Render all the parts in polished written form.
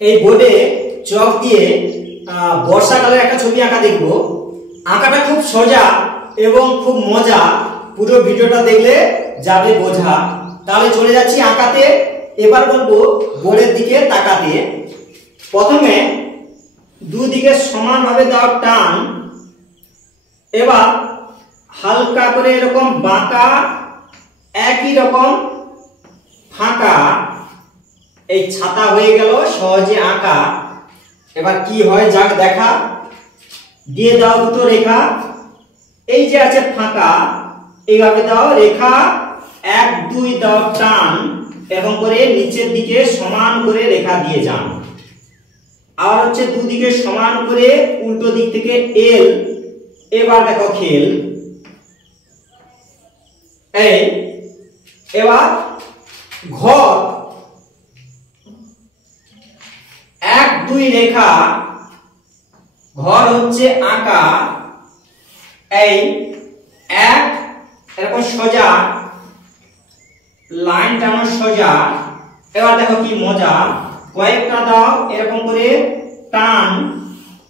এই বোর্ডে চক দিয়ে বর্ষাকালের একটা ছবি আঁকা দেখব। আঁকাটা খুব সোজা এবং খুব মজা, পুরো ভিডিওটা দেখলে যাবে বোঝা। তাহলে চলে যাচ্ছি আঁকাতে। এবার বলবো বোর্ডের দিকে তাকাতে। প্রথমে দুদিকে সমানভাবে দাও টান। এবার হালকা করে এরকম বাঁকা, একই রকম ফাঁকা, এই ছাতা হয়ে গেল সহজে আঁকা। এবার কি হয় যাক দেখা। দিয়ে দাও দুটো রেখা, এই যে আছে ফাঁকা, এইভাবে দাও রেখা 1 2 দাও টান এবং করে নিচের দিকে সমান করে রেখা দিয়ে যান। আর হচ্ছে দুদিকে সমান করে উল্টো দিক থেকে এল। এবার দেখো খেল। এই এবার ঘর 1 2 রেখা, ঘর হচ্ছে আঁকা। এই 1 এরকম সোজা লাইন টানো সোজা। এবার দেখো কি মজা, কয়েকটা দাও এরকম করে টান,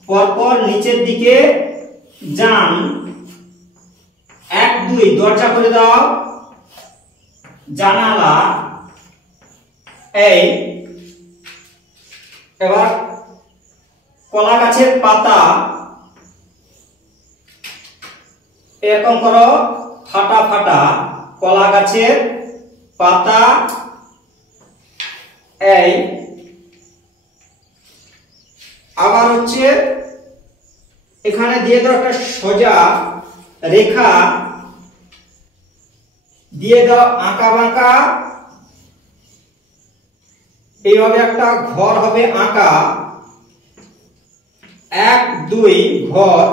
পরপর নিচের দিকে যান। 1 2 দরজা করে দাও জানালা। এই এবার কলা গাছের পাতা এরকম করো ফাটা ফাটা, কলা গাছের পাতা। এই আবার হচ্ছে এখানে দিয়ে দাও একটা সোজা রেখা, দিয়ে দাও আঁকা বাঁকা। এইভাবে একটা ঘর হবে আঁকা। 1 2 ঘর।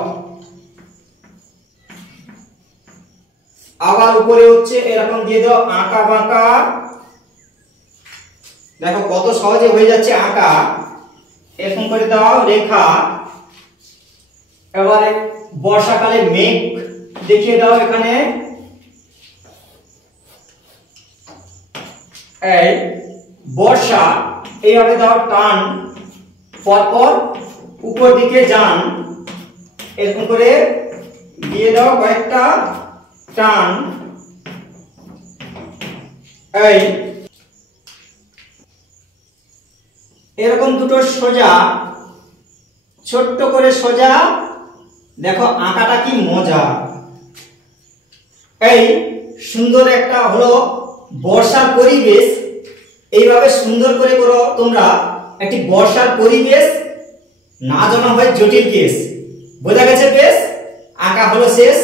আবার উপরে হচ্ছে এরকম দিয়ে দাও আঁকা বাঁকা। দেখো কত সহজে হয়ে যাচ্ছে আঁকা। এরকম করে দাও রেখা। এবারে বর্ষাকালে মেঘ দেখিয়ে দাও এখানে। এই বর্ষা, এইভাবে দাও টান, পরপর উপর দিকে যান। এরকম করে দিয়ে দাও কয়েকটা টান। এই এরকম দুটো সোজা, ছোট্ট করে সোজা। দেখো আঁকাটা কি মজা। এই সুন্দর একটা হলো বর্ষার পরিবেশ। এইভাবে সুন্দর করে করো তোমরা একটি বর্ষার পরিবেশ, না জানা হয় জটিল কেস। বোঝা গেছে বেশ? আঁকা হলো শেষ।